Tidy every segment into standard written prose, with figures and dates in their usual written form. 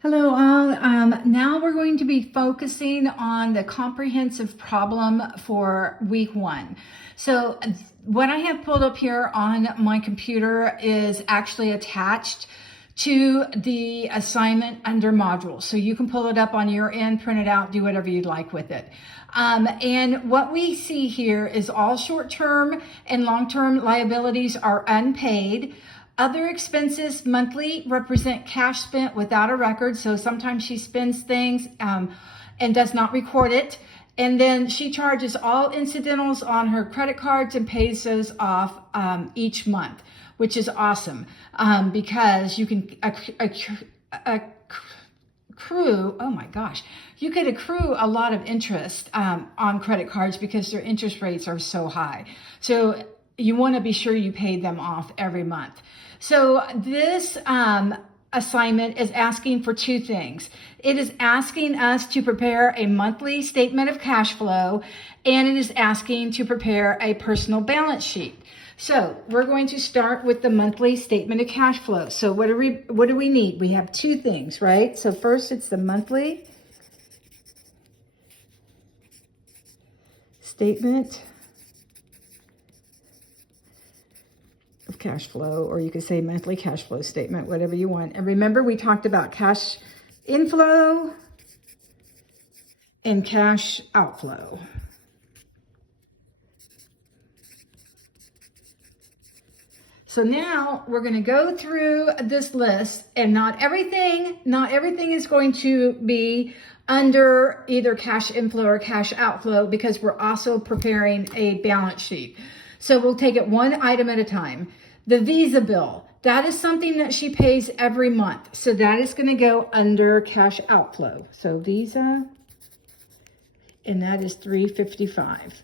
Hello all. Now we're going to be focusing on the comprehensive problem for week 1. So what I have pulled up here on my computer is actually attached to the assignment under modules. So you can pull it up on your end, print it out, do whatever you'd like with it. And what we see here is all short-term and long-term liabilities are unpaid. Other expenses monthly represent cash spent without a record. So sometimes she spends things and does not record it. And then she charges all incidentals on her credit cards and pays those off each month, which is awesome because you can accrue, oh my gosh, you could accrue a lot of interest on credit cards because their interest rates are so high. So you want to be sure you pay them off every month. So this assignment is asking for 2 things. It is asking us to prepare a monthly statement of cash flow, and it is asking to prepare a personal balance sheet. So we're going to start with the monthly statement of cash flow. So what do we need? We have 2 things, right? So first it's the monthly statement of cash flow, or you could say monthly cash flow statement, whatever you want. And remember, we talked about cash inflow and cash outflow. So now we're going to go through this list, and not everything is going to be under either cash inflow or cash outflow because we're also preparing a balance sheet. So we'll take it one item at a time. The Visa bill, that is something that she pays every month. So that is going to go under cash outflow. So Visa, and that is $355.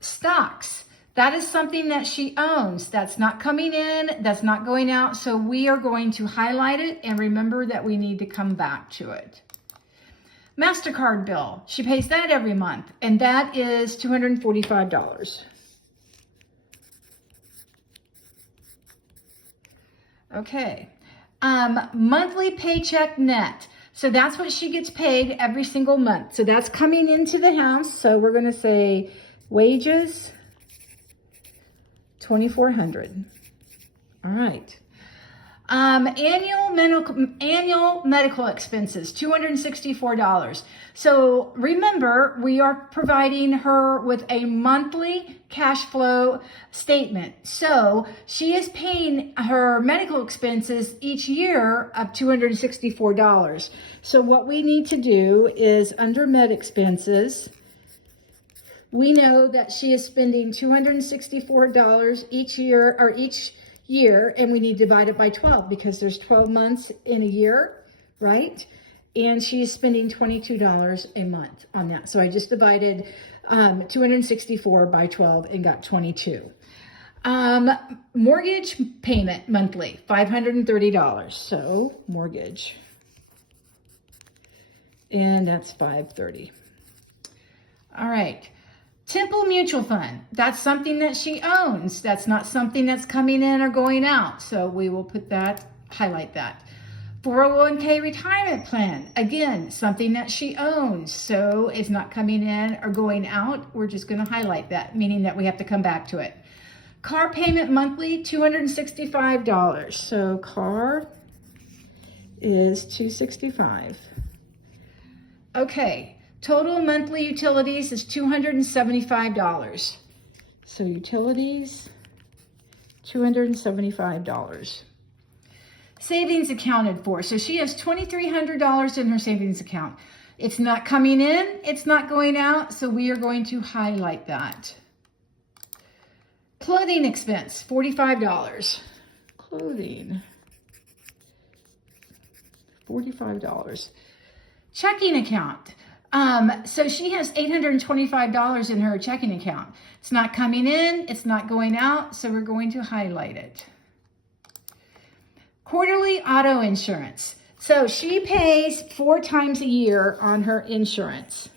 Stocks, that is something that she owns. That's not coming in, that's not going out. So we are going to highlight it and remember that we need to come back to it. MasterCard bill, she pays that every month, and that is $245. Okay, monthly paycheck net. So that's what she gets paid every single month. So that's coming into the house. So we're going to say wages, $2,400. All right. Annual medical expenses, $264. So remember, we are providing her with a monthly cash flow statement. So she is paying her medical expenses each year of $264. So what we need to do is under med expenses, we know that she is spending $264 each year, and we need to divide it by 12 because there's 12 months in a year, right? And she's spending $22 a month on that. So I just divided 264 by 12 and got 22. Mortgage payment monthly, $530. So mortgage, and that's $530. All right. Temple Mutual Fund, that's something that she owns. That's not something that's coming in or going out. So we will put that, highlight that. 401k retirement plan, again, something that she owns. So it's not coming in or going out. We're just going to highlight that, meaning that we have to come back to it. Car payment monthly, $265. So car is $265. Okay. Total monthly utilities is $275. So utilities, $275. Savings accounted for. So she has $2,300 in her savings account. It's not coming in, it's not going out, so we are going to highlight that. Clothing expense, $45. Clothing, $45. Checking account. So she has $825 in her checking account. It's not coming in, it's not going out, so we're going to highlight it. Quarterly auto insurance. So she pays 4 times a year on her insurance.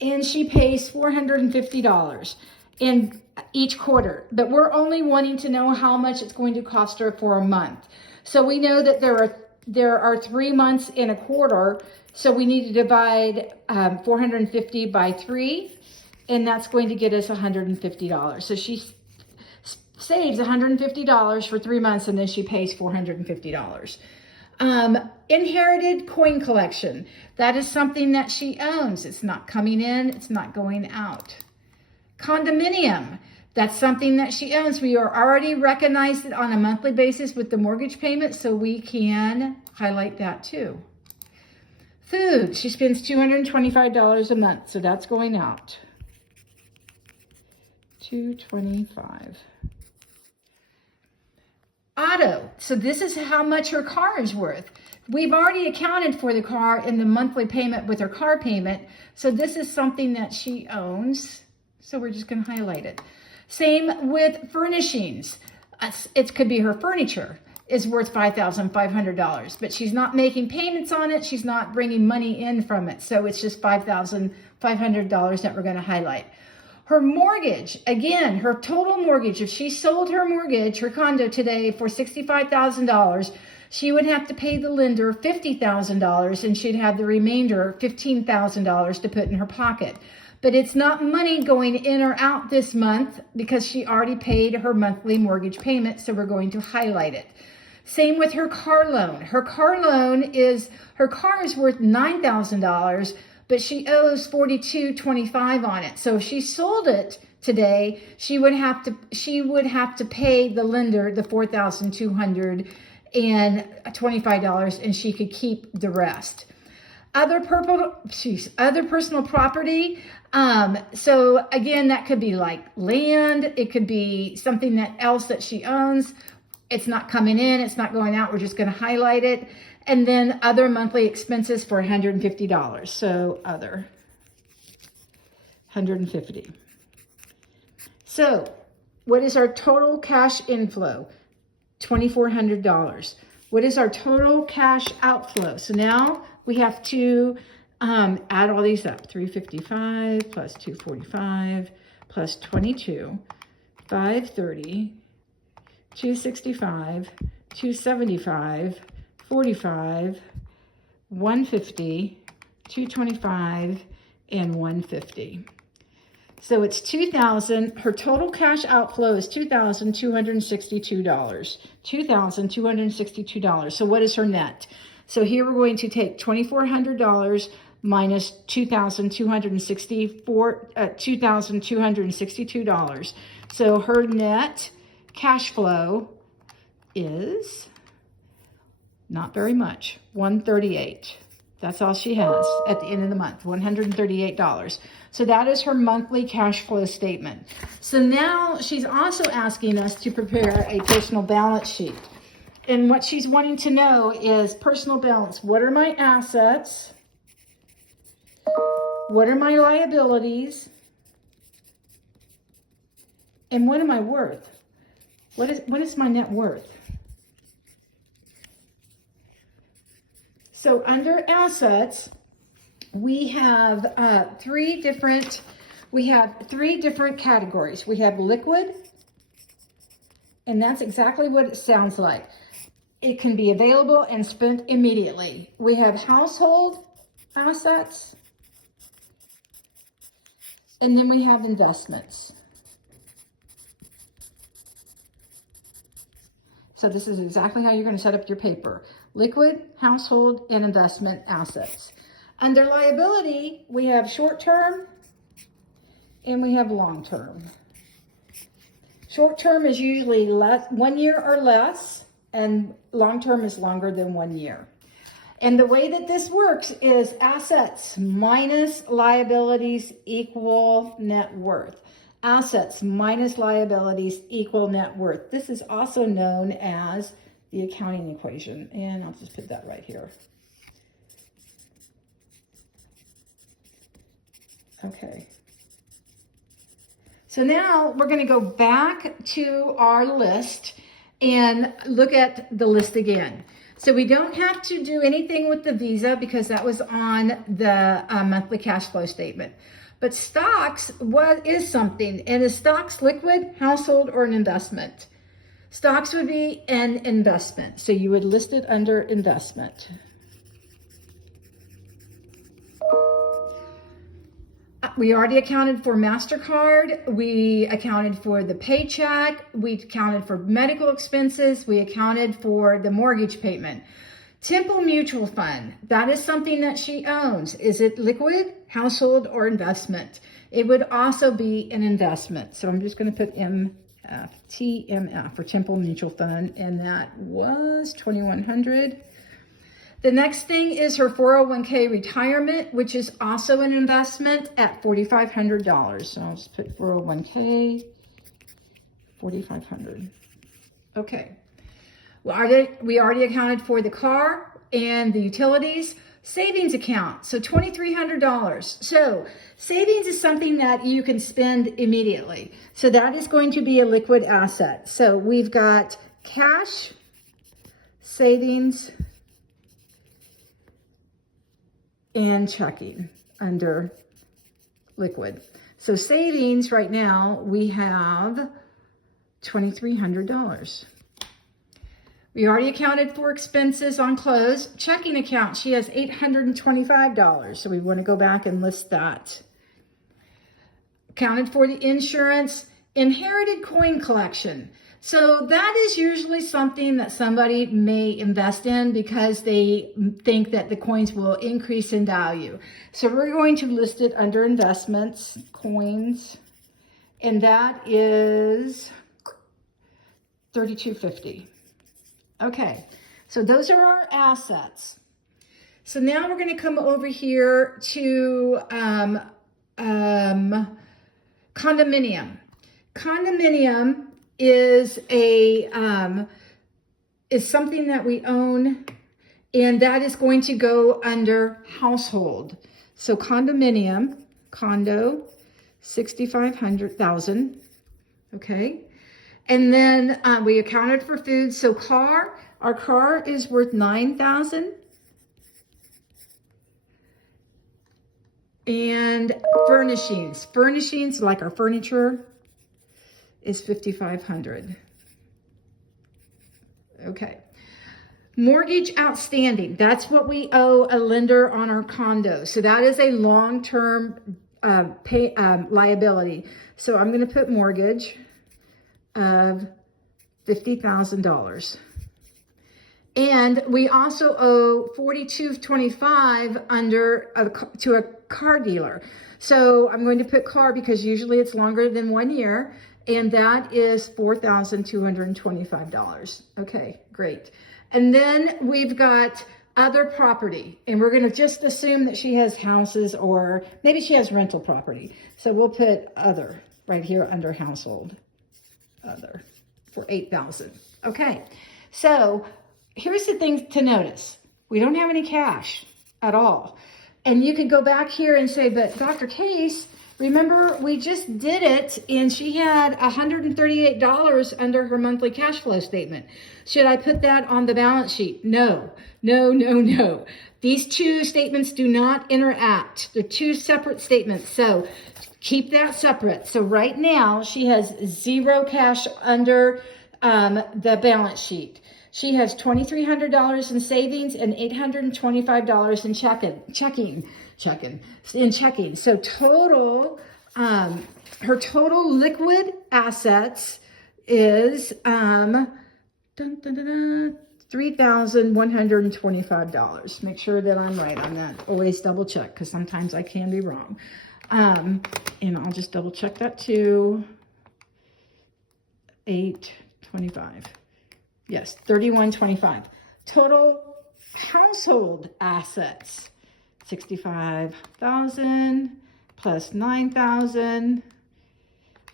And she pays $450 in each quarter. But we're only wanting to know how much it's going to cost her for a month. So we know that there are there are 3 months in a quarter, so we need to divide 450 by 3, and that's going to get us $150. So she saves $150 for 3 months, and then she pays $450. Inherited coin collection. That is something that she owns. It's not coming in, it's not going out. Condominium. That's something that she owns. We are already recognized it on a monthly basis with the mortgage payment, so we can highlight that too. Food. She spends $225 a month, so that's going out. $225. Auto. So this is how much her car is worth. We've already accounted for the car in the monthly payment with her car payment. So this is something that she owns. So we're just going to highlight it. Same with furnishings. It could be her furniture is worth $5,500, but she's not making payments on it. She's not bringing money in from it. So it's just $5,500 that we're going to highlight. Her mortgage, again, her total mortgage, if she sold her mortgage, her condo today for $65,000, she would have to pay the lender $50,000 and she'd have the remainder, $15,000 to put in her pocket. But it's not money going in or out this month because she already paid her monthly mortgage payment, so we're going to highlight it. Same with her car loan. Her car is worth $9,000, but she owes $42.25 on it. So if she sold it today, she would have to pay the lender the $4,225, and she could keep the rest. Other personal property. So again, that could be like land. It could be something else that she owns. It's not coming in. It's not going out. We're just going to highlight it. And then other monthly expenses for $150. So other, $150. So what is our total cash inflow? $2,400. What is our total cash outflow? So now we have to add all these up. 355 plus 245 plus 22, 530, 265, 275, 45, 150, 225, and 150. So it's $2,000. Her total cash outflow is $2,262. $2,262. So what is her net? So here we're going to take $2,400 minus $2,262. So her net cash flow is not very much, $138. That's all she has at the end of the month, $138. So that is her monthly cash flow statement. So now she's also asking us to prepare a personal balance sheet. And what she's wanting to know is personal balance. What are my assets? What are my liabilities? And what am I worth? What is my net worth? So under assets, we have three different categories. We have liquid, and that's exactly what it sounds like. It can be available and spent immediately. We have household assets, and then we have investments. So this is exactly how you're going to set up your paper. Liquid, household, and investment assets. Under liability, we have short-term and we have long-term. Short-term is usually 1 year or less, and long-term is longer than 1 year. And the way that this works is assets minus liabilities equal net worth. Assets minus liabilities equal net worth. This is also known as the accounting equation. And I'll just put that right here. Okay. So now we're going to go back to our list and look at the list again. So we don't have to do anything with the Visa because that was on the monthly cash flow statement. But stocks, what is something? And is stocks liquid, household, or an investment? Stocks would be an investment. So you would list it under investment. We already accounted for MasterCard. We accounted for the paycheck. We accounted for medical expenses. We accounted for the mortgage payment. Temple Mutual Fund, that is something that she owns. Is it liquid, household, or investment? It would also be an investment. So I'm just going to put MF, TMF for Temple Mutual Fund, and that was $2,100. The next thing is her 401k retirement, which is also an investment at $4,500. So I'll just put 401k, $4,500. Okay. We already accounted for the car and the utilities. Savings account, so $2,300. So savings is something that you can spend immediately. So that is going to be a liquid asset. So we've got cash, savings, and checking under liquid. So savings right now, we have $2,300. We already accounted for expenses on clothes. Checking account, she has $825. So we want to go back and list that. Accounted for the insurance, inherited coin collection. So that is usually something that somebody may invest in because they think that the coins will increase in value. So we're going to list it under investments, coins, and that is $3,250. Okay, so those are our assets. So now we're going to come over here to condominium. Condominium is something that we own, and that is going to go under household. So condominium, condo, $6,500. Okay. And then we accounted for food. So our car is worth $9,000. And furnishings like our furniture is $5,500. Okay. Mortgage outstanding. That's what we owe a lender on our condo. So that is a long-term liability. So I'm going to put mortgage of $50,000. And we also owe $4,225 to a car dealer. So I'm going to put car because usually it's longer than 1 year, and that is $4,225. Okay, great. And then we've got other property, and we're going to just assume that she has houses, or maybe she has rental property. So we'll put other right here under household. Other for $8,000. Okay, so here's the thing to notice. We don't have any cash at all. And you could go back here and say, but Dr. Case, remember we just did it and she had $138 under her monthly cash flow statement. Should I put that on the balance sheet? No. These two statements do not interact. They're two separate statements. So keep that separate. So right now she has zero cash under the balance sheet. She has $2,300 in savings and $825 in checking. So total, her total liquid assets is $3,125. Make sure that I'm right on that. Always double check because sometimes I can be wrong. And I'll just double check that too. 825. Yes, 3125. Total household assets, 65,000 plus 9,000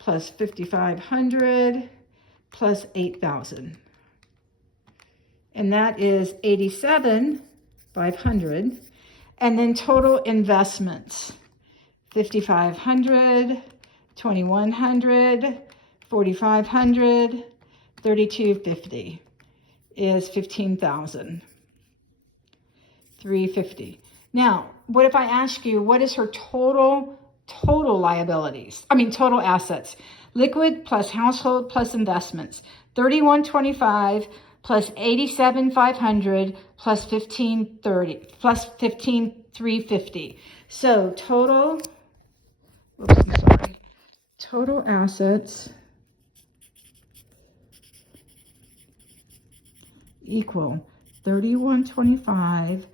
plus 5,500 plus 8,000. And that is 87,500. And then total investments, 5,500, 2,100, 4,500, 3,250 is 15,000. 350. Now, what if I ask you, what is her total total liabilities. Total assets. Liquid plus household plus investments. 3125 plus 87,500 plus 1530 plus 15,350. So total, total assets equal 3125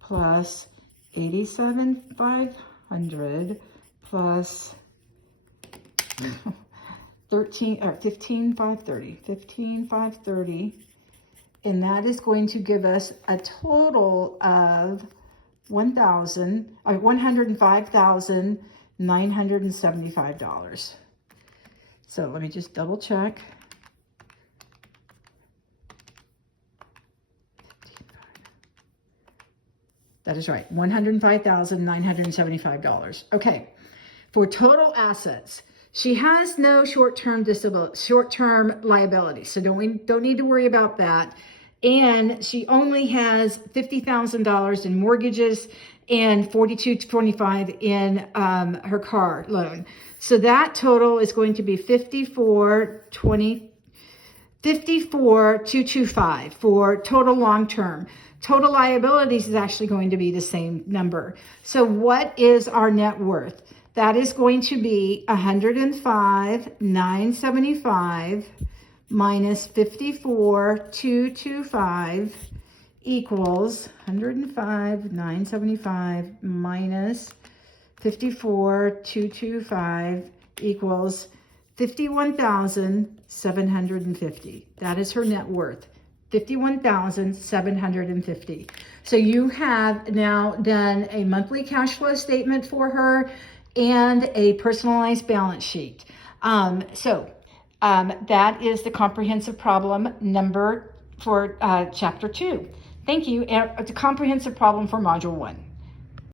plus 87,500 plus 15,530, and that is going to give us a total of $105,975. So let me just double check. That is right, $105,975. Okay, for total assets, she has no short-term liability, so don't need to worry about that. And she only has $50,000 in mortgages and $42,225 in her car loan. So that total is going to be $54,225 for total long-term. Total liabilities is actually going to be the same number. So what is our net worth? That is going to be $105,975 minus $54,225 equals $105,975 minus $54,225 equals $51,750. That is her net worth. $51,750. So you have now done a monthly cash flow statement for her and a personalized balance sheet. That is the comprehensive problem number for chapter 2. Thank you. The comprehensive problem for module 1.